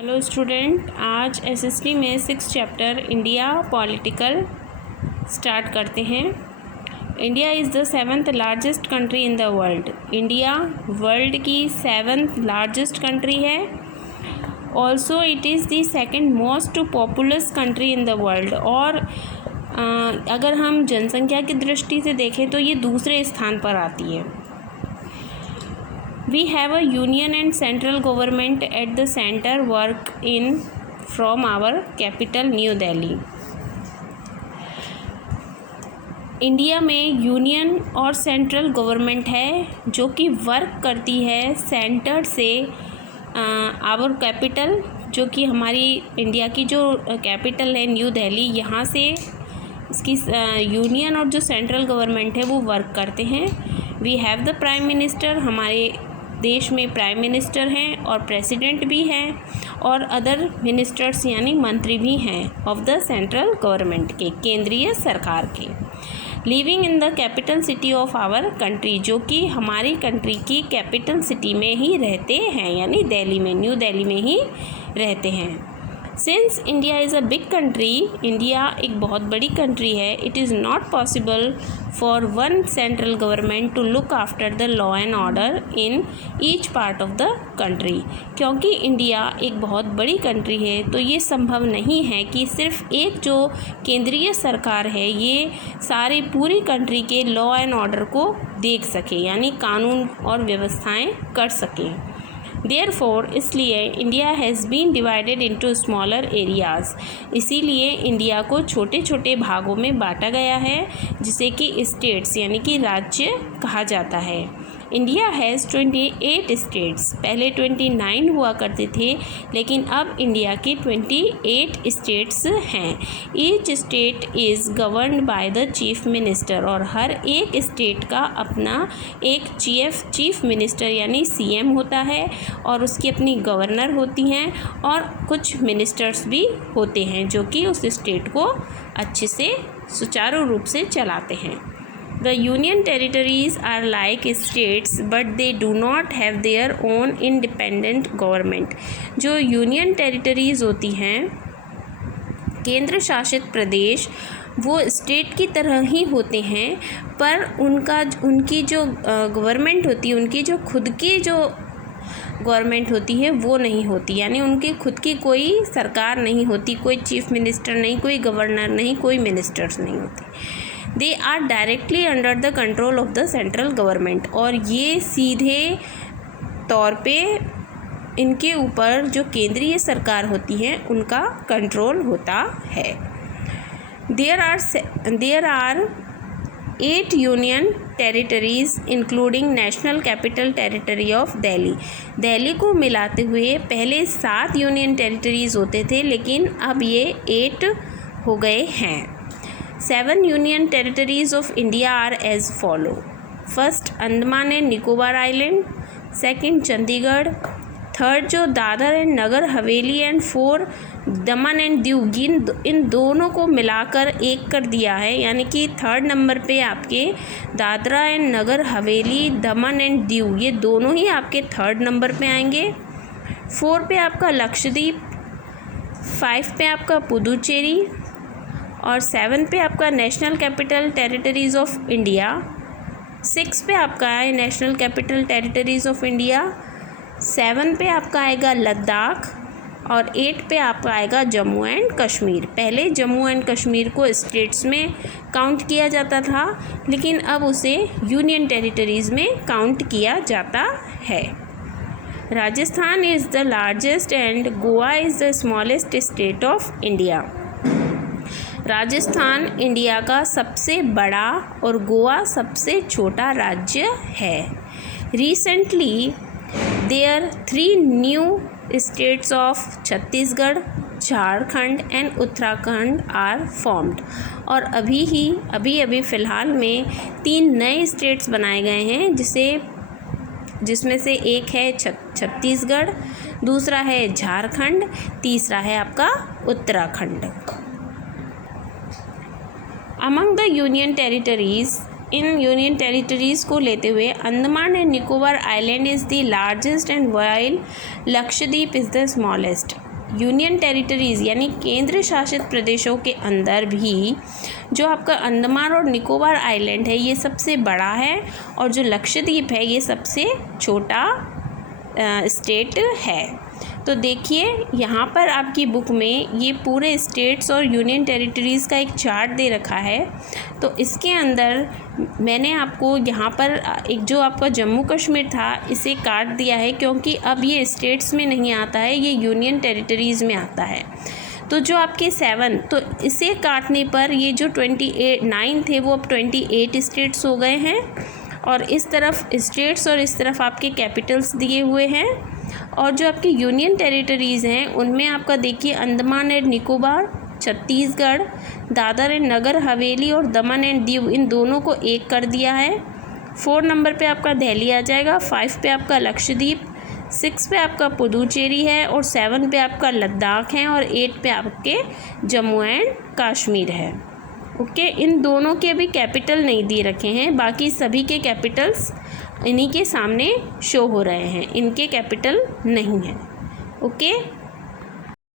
Hello student, आज SST में 6 chapter India political start करते हैं। India is the 7th largest country in the world. India world की 7th largest country है। Also it is the 2nd most populous country in the world. और अगर हम जनसंख्या की दृष्टि से देखें तो ये दूसरे स्थान पर आती है। We have a union and central government at the center work in from our capital New Delhi. India में यूनियन और सेंट्रल गवर्नमेंट है जो कि वर्क करती है सेंटर से आवर कैपिटल, जो कि हमारी इंडिया की जो कैपिटल है न्यू दिल्ली, यहाँ से इसकी यूनियन और जो सेंट्रल गवर्नमेंट है वो वर्क करते हैं। We have the prime minister, हमारे देश में प्राइम मिनिस्टर हैं और प्रेसिडेंट भी हैं और अदर मिनिस्टर्स यानी मंत्री भी हैं ऑफ द सेंट्रल गवर्नमेंट के, केंद्रीय सरकार के। Living in the capital city of our country, जो कि हमारी कंट्री की कैपिटल सिटी में ही रहते हैं यानी दिल्ली में, न्यू दिल्ली में ही रहते हैं। Since India is a big country, India एक बहुत बड़ी कंट्री है, it is not possible for one central government to look after the law and order in each part of the country. क्योंकि इंडिया एक बहुत बड़ी कंट्री है तो ये संभव नहीं है कि सिर्फ एक जो केंद्रीय सरकार है ये सारी पूरी कंट्री के लॉ एंड ऑर्डर को देख सके यानी कानून और व्यवस्थाएं कर सके। देयरफॉर इसलिए India has been divided into smaller areas, इसीलिए इंडिया को छोटे छोटे भागों में बांटा गया है जिसे कि स्टेट्स यानी कि राज्य कहा जाता है। इंडिया हैज़ 28 स्टेट्स, पहले 29 हुआ करते थे लेकिन अब इंडिया के 28 स्टेट्स हैं। Each state is governed by the chief minister, और हर एक स्टेट का अपना एक चीफ मिनिस्टर यानी सीएम होता है और उसकी अपनी गवर्नर होती हैं और कुछ मिनिस्टर्स भी होते हैं जो कि उस स्टेट को अच्छे से सुचारू रूप से चलाते हैं। The union territories are like states but they do not have their own independent government. जो यूनियन टेरिटरीज़ होती हैं, केंद्र शासित प्रदेश, वो स्टेट की तरह ही होते हैं पर उनकी जो गवर्नमेंट होती है, उनकी जो खुद की जो गवर्नमेंट होती है वो नहीं होती, यानी उनकी खुद की कोई सरकार नहीं होती, कोई चीफ मिनिस्टर नहीं, कोई गवर्नर नहीं, कोई मिनिस्टर्स नहीं होते। They are directly under the control of the central government, और ये सीधे तौर पे इनके ऊपर जो केंद्रीय सरकार होती है उनका कंट्रोल होता है। There are 8 union territories including national capital territory of Delhi. Delhi को मिलाते हुए पहले 7 यूनियन टेरिटरीज़ होते थे लेकिन अब ये 8 हो गए हैं। 7 union territories of India are as follow. First Andaman and Nicobar island, second Chandigarh, third जो Dadar and Nagar Haveli and 4 Daman and Diu, इन दोनों को मिलाकर एक कर दिया है यानी कि 3rd नंबर पे आपके Dadra and Nagar Haveli, Daman and Diu, ये दोनों ही आपके 3rd नंबर पे आएंगे। 4 पे आपका लक्षद्वीप, 5 पे आपका पुदुचेरी और 7 पे आपका national capital territories of India, 6 पे आपका है national capital territories of India, 7 पे आपका आएगा लद्दाख और 8 पे आपका आएगा जम्मू एंड कश्मीर। पहले जम्मू एंड कश्मीर को स्टेट्स में काउंट किया जाता था लेकिन अब उसे यूनियन टेरिटरीज़ में काउंट किया जाता है। Rajasthan is the largest and Goa is the smallest state of India. Rajasthan India का सबसे बड़ा और गोवा सबसे छोटा राज्य है। Recently there 3 new states of Chhattisgarh, Jharkhand and Uttarakhand are formed, और अभी फ़िलहाल में 3 नए स्टेट्स बनाए गए हैं जिसमें से एक है छत्तीसगढ़, दूसरा है झारखंड, तीसरा है आपका Uttarakhand. Among the union territories, in union territories को लेते हुए Andaman and Nicobar island is the largest and while Lakshadweep is the smallest. Union territories यानी केंद्र शासित प्रदेशों के अंदर भी जो आपका अंडमान और निकोबार आइलैंड है ये सबसे बड़ा है और जो लक्षद्वीप है ये सबसे छोटा स्टेट है। तो देखिए यहाँ पर आपकी बुक में ये पूरे स्टेट्स और यूनियन टेरिटरीज़ का एक चार्ट दे रखा है। तो इसके अंदर मैंने आपको यहाँ पर एक जो आपका जम्मू कश्मीर था इसे काट दिया है, क्योंकि अब ये स्टेट्स में नहीं आता है, ये यूनियन टेरिटरीज़ में आता है। तो जो आपके 7 तो इसे काटने पर ये जो 9 थे वो अब 28 स्टेट्स हो गए हैं। और इस तरफ स्टेट्स और इस तरफ आपके कैपिटल्स दिए हुए हैं। और जो आपके यूनियन टेरिटरीज़ हैं उनमें आपका देखिए अंडमान एंड निकोबार, छत्तीसगढ़, दादर एंड नगर हवेली और दमन एंड दीव, इन दोनों को एक कर दिया है। 4 नंबर पे आपका दिल्ली आ जाएगा, 5 पे आपका लक्षद्वीप, 6 पे आपका पुदुचेरी है और 7 पे आपका लद्दाख है और 8 पे आपके जम्मू एंड कश्मीर है। ओके, इन दोनों के भी कैपिटल नहीं दे रखे हैं, बाकी सभी के कैपिटल्स इन्हीं के सामने शो हो रहे हैं, इनके कैपिटल नहीं है। ओके।